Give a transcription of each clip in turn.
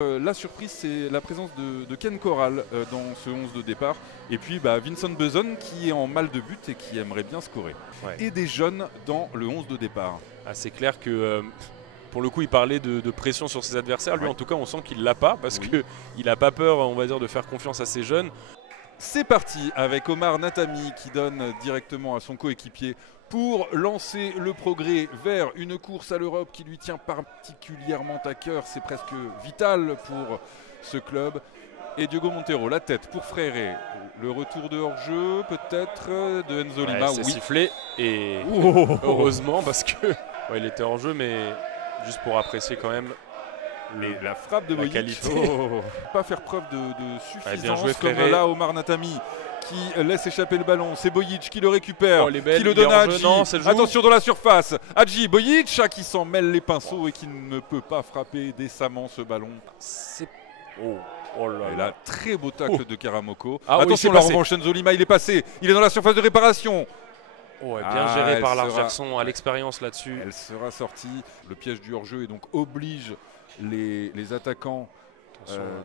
La surprise, c'est la présence de Ken Corral dans ce 11 de départ. Et puis Vincent Beuzon qui est en mal de but et qui aimerait bien scorer. Ouais. Et des jeunes dans le 11 de départ. Ah, c'est clair que pour le coup, il parlait de pression sur ses adversaires. Lui, en tout cas, on sent qu'il l'a pas parce qu'il n'a pas peur, on va dire, de faire confiance à ses jeunes. C'est parti avec Omar Natami qui donne directement à son coéquipier pour lancer le progrès vers une course à l'Europe qui lui tient particulièrement à cœur. C'est presque vital pour ce club. Et Diogo Monteiro, la tête pour Freire. Le retour de hors-jeu peut-être de Enzo Lima. C'est sifflé et heureusement parce que il était hors-jeu, mais juste pour apprécier quand même la frappe de Bojic. Pas faire preuve de suffisance comme là Omar Natami qui laisse échapper le ballon. C'est Bojic qui le récupère, qui le donne à Hadji. Attention dans la surface. Hadji, Bojic qui s'en mêle les pinceaux et qui ne peut pas frapper décemment ce ballon. Et là, très beau tacle de Karamoko. Attention la revanche, Enzo Lima, il est passé. Il est dans la surface de réparation. Bien géré par Lars Gerson à l'expérience là-dessus. Elle sera sortie. Le piège du hors-jeu et donc oblige les attaquants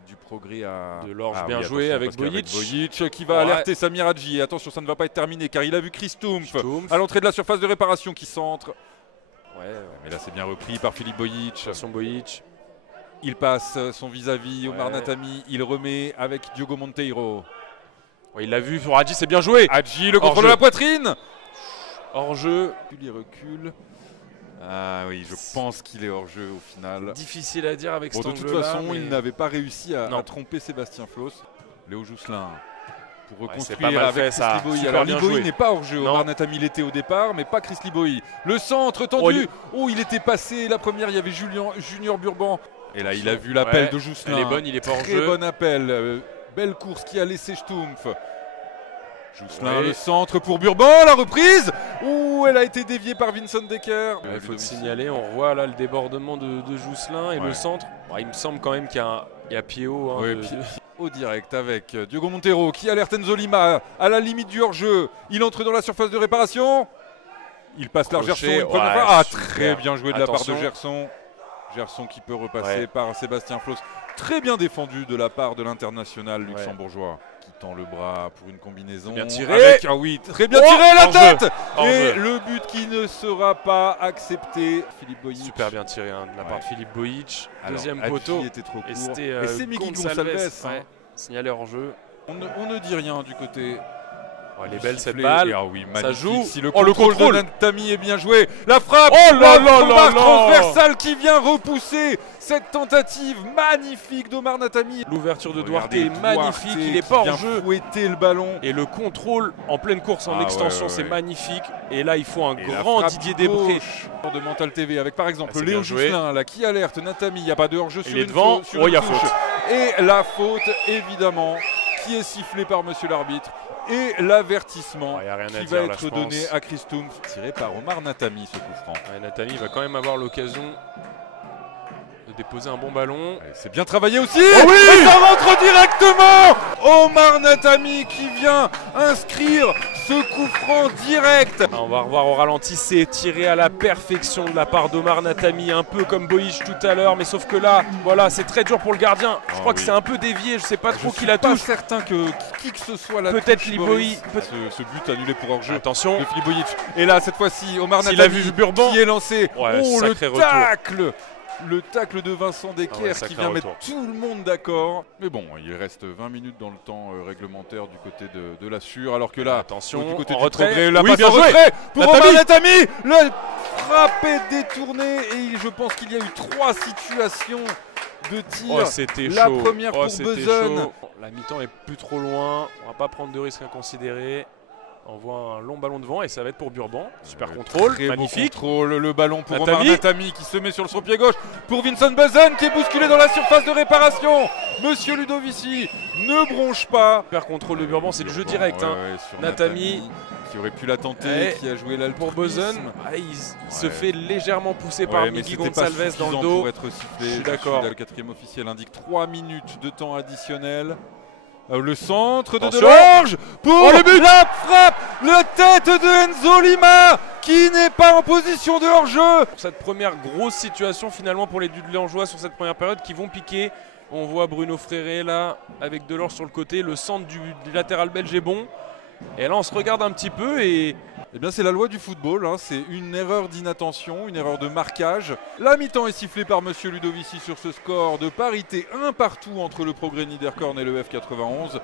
du progrès à... De l'orge bien joué avec Bojic. Bojic qui va alerter Samir Hadji. Attention, ça ne va pas être terminé car il a vu Chris Stumpf à l'entrée de la surface de réparation qui centre. Mais là c'est bien repris par Philippe Bojic. Attention Bojic. Il passe son vis-à-vis, Omar Natami. Il remet avec Diogo Monteiro. Il l'a vu pour Hadji, c'est bien joué. Hadji, le contrôle de la poitrine. Hors-jeu. Il recule. Ah oui, je pense qu'il est hors-jeu au final. Difficile à dire avec cet angle-là. De toute façon, il n'avait pas réussi à tromper Sébastien Floss. Léo Jousselin pour reconstruire avec Chris Liboy. Alors Liboy n'est pas hors-jeu. Omar Natami l'était au départ, mais pas Chris Liboy. Le centre tendu. Il était passé. La première, il y avait Junior Burban. Et là, il a vu l'appel de Jousselin. Elle est bonne, il est pas hors-jeu. Très bon appel. Belle course qui a laissé Stumpf. Jousselin, le centre pour Burban, la reprise. Elle a été déviée par Vincent Decker. Il faut le signaler, on revoit là le débordement de Jousselin et le centre. Il me semble quand même qu'il y a pied haut. Au direct avec Diogo Monteiro qui alerte Enzo Lima à la limite du hors-jeu. Il entre dans la surface de réparation. Il passe par Gerson une première fois. Très bien joué de la part de Gerson. Gerson qui peut repasser par Sébastien Floss. Très bien défendu de la part de l'international luxembourgeois. Qui tend le bras pour une combinaison. Bien tiré. Très bien tiré la tête. Et le but qui ne sera pas accepté. Philippe Bojic. Super bien tiré de la part de Philippe Bojic. Deuxième poteau. Était trop court. Et c'est Miki Gonçalves. Signalé hors jeu. On ne dit rien du côté. Elle est belle cette balle. Ça joue. Si le contrôle de Natami est bien joué. La frappe. Transversale qui vient repousser cette tentative magnifique d'Omar Natami. L'ouverture de Duarte est magnifique. Il est pas en jeu. Fouetter le ballon. Et le contrôle en pleine course en extension, c'est magnifique. Et là, il faut un grand Didier Després. De Mental TV avec par exemple Léo Jousselin qui alerte Natami. Il n'y a pas de hors-jeu sur une devant. Il y a faute. Et la faute évidemment qui est sifflée par monsieur l'arbitre. Et l'avertissement qui va être donné à Chris Stumpf, tiré par Omar Natami ce coup franc. Natami va quand même avoir l'occasion de déposer un bon ballon. C'est bien travaillé aussi. Et ça rentre directement. Omar Natami qui vient inscrire ce coup franc direct. On va revoir au ralenti, c'est tiré à la perfection de la part d'Omar Natami, un peu comme Bojic tout à l'heure, mais sauf que là, c'est très dur pour le gardien. Je crois que c'est un peu dévié, je sais pas trop qui la touche. Je suis pas certain que qui que ce soit la touche. Peut-être Liboy. Ce but annulé pour hors-jeu. Attention. De Philippe Bojic. Et là, cette fois-ci, Omar Natami a vu Burban qui est lancé. Le tacle. Le tacle de Vincent Decker qui vient mettre tout le monde d'accord. Mais bon, il reste 20 minutes dans le temps réglementaire du côté de la Sûre. Alors que là, attention, du côté du progrès, la passe en retrait pour Omar Natami. Le frappé détourné. Et je pense qu'il y a eu 3 situations de tir. C'était la chaud. Première pour Beuzon. La mi-temps est plus trop loin. On va pas prendre de risques inconsidérés. On voit un long ballon devant et ça va être pour Burban. Super contrôle, magnifique. Bon contrôle, le ballon pour Omar Natami qui se met sur son pied gauche. Pour Vincent Beuzon qui est bousculé dans la surface de réparation. Monsieur Ludovici ne bronche pas. Super contrôle de Burban, c'est le jeu direct. Natami qui aurait pu la tenter, qui a joué là pour Beuzon. Il se fait légèrement pousser par Miki Gonçalves dans le dos. Pour être sifflé. Je suis d'accord. Le 4e officiel indique 3 minutes de temps additionnel. Le centre de Delorge pour le but, la frappe, la tête de Enzo Lima qui n'est pas en position de hors-jeu. Cette première grosse situation finalement pour les Dudelangeois sur cette première période qui vont piquer. On voit Bruno Fréré là, avec Delors sur le côté. Le centre du latéral belge est bon. Et là, on se regarde un petit peu et... Eh bien, c'est la loi du football, hein. C'est une erreur d'inattention, une erreur de marquage. La mi-temps est sifflée par Monsieur Ludovici sur ce score de parité 1 partout entre le Progrès Niederkorn et le F91.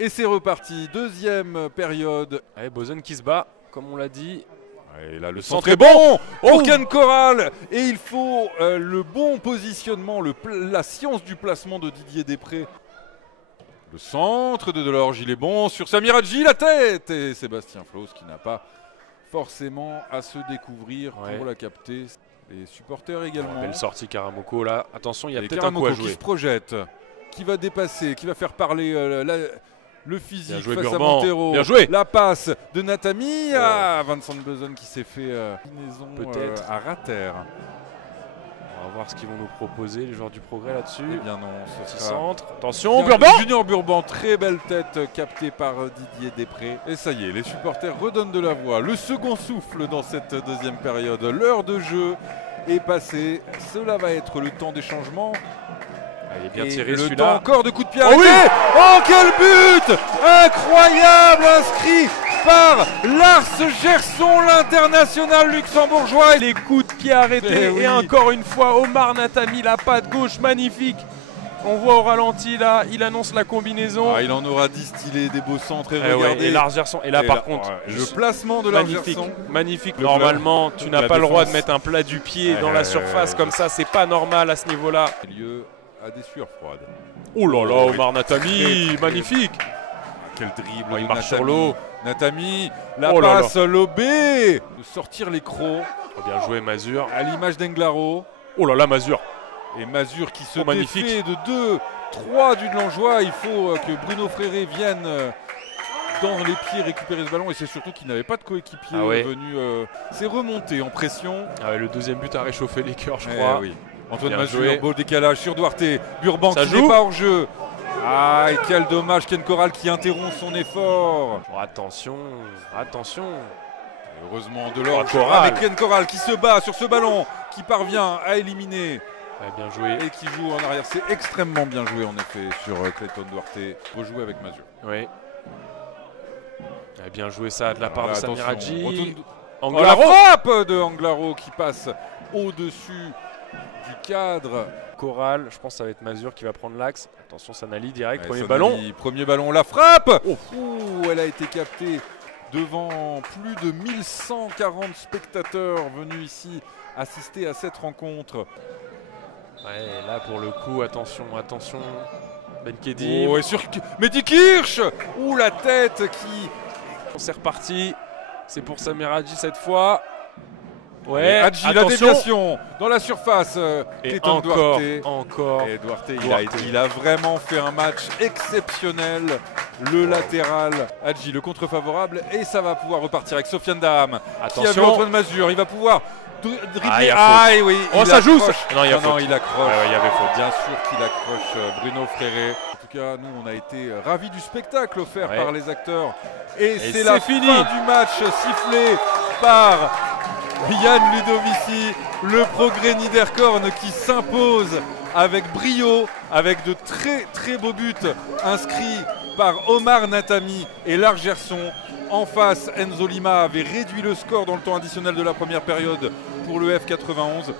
Et c'est reparti, deuxième période. Allez, Bozen qui se bat, comme on l'a dit. Et là, le centre est bon pour Ken Corral. Et il faut le bon positionnement, la science du placement de Didier Després. Le centre de Delorge, il est bon sur Samir Hadji, la tête. Et Sébastien Flos qui n'a pas forcément à se découvrir pour la capter. Les supporters également. Belle sortie Karamoko là. Attention, il y a peut-être un coup à jouer. Qui se projette, qui va dépasser, qui va faire parler le physique face Burban. à Montero. Bien joué. La passe de Natami à Vincent Beson qui s'est fait peut-être à rater. On va voir ce qu'ils vont nous proposer, les joueurs du Progrès là-dessus. Eh bien non, ce centre. Attention, Burban. Junior Burban, très belle tête captée par Didier Després. Et ça y est, les supporters redonnent de la voix. Le second souffle dans cette deuxième période. L'heure de jeu est passée. Cela va être le temps des changements. Il est bien tiré le celui-là. temps encore de coup de pied arrêté. Oh, quel but incroyable, inscrit par Lars Gerson, l'international luxembourgeois. Les coups de pied arrêtés et encore une fois Omar Natami, la patte gauche magnifique. On voit au ralenti là, il annonce la combinaison. Il en aura distillé des beaux centres et regardez. Et Lars Gerson, et là par contre, le placement de Lars Gerson. Magnifique. Normalement, tu n'as pas le droit de mettre un plat du pied dans la surface comme ça, c'est pas normal à ce niveau-là. Lieu à des sueurs froides. Oh là là, Omar Natami, magnifique. Quel dribble, il marche sur l'eau. Natami, la passe lobée. De sortir les crocs. Bien joué Mazur. À l'image d'Englaro. Oh là là, Mazur. Et Mazur qui se défait de 2-3 du Delangeois. Il faut que Bruno Fréré vienne dans les pieds récupérer ce ballon. Et c'est surtout qu'il n'avait pas de coéquipier venu. C'est remonté en pression. Le deuxième but a réchauffé les cœurs, je crois. Antoine Mazur, beau décalage sur Duarte. Burban qui n'est pas hors jeu. Et quel dommage, Ken Corral qui interrompt son effort. Attention. Et heureusement Delorge avec Ken Corral qui se bat sur ce ballon, qui parvient à éliminer. Bien joué. Et qui joue en arrière. C'est extrêmement bien joué en effet sur Clayton Duarte. Faut jouer avec Mazur. Oui. Bien joué ça de la part de Samir Hadji. La frappe de Anglaro qui passe au-dessus du cadre. Corral, je pense que ça va être Mazur qui va prendre l'axe. Attention, Sanali direct, premier ballon. La frappe. Elle a été captée devant plus de 1140 spectateurs venus ici assister à cette rencontre. Là pour le coup, attention. Ben Kedim. Et sur Mehdi Kirch. La tête qui... C'est reparti. C'est pour Samir Hadji cette fois. Hadji, la déviation dans la surface. Et encore. Et Duarte, il a vraiment fait un match exceptionnel. Le latéral, Hadji, le contre favorable. Et ça va pouvoir repartir avec Sofiane Daham. Qui a vu Antoine Mazur. Il va pouvoir dribbler. Ça joue. Non, il accroche. Il y avait faute. Bien sûr qu'il accroche Bruno Fréré. En tout cas, nous, on a été ravis du spectacle offert par les acteurs. Et c'est la fin du match sifflé par Yann Ludovici, le Progrès Niederkorn qui s'impose avec brio, avec de très très beaux buts inscrits par Omar Natami et Lars Gerson. En face, Enzo Lima avait réduit le score dans le temps additionnel de la première période pour le F91.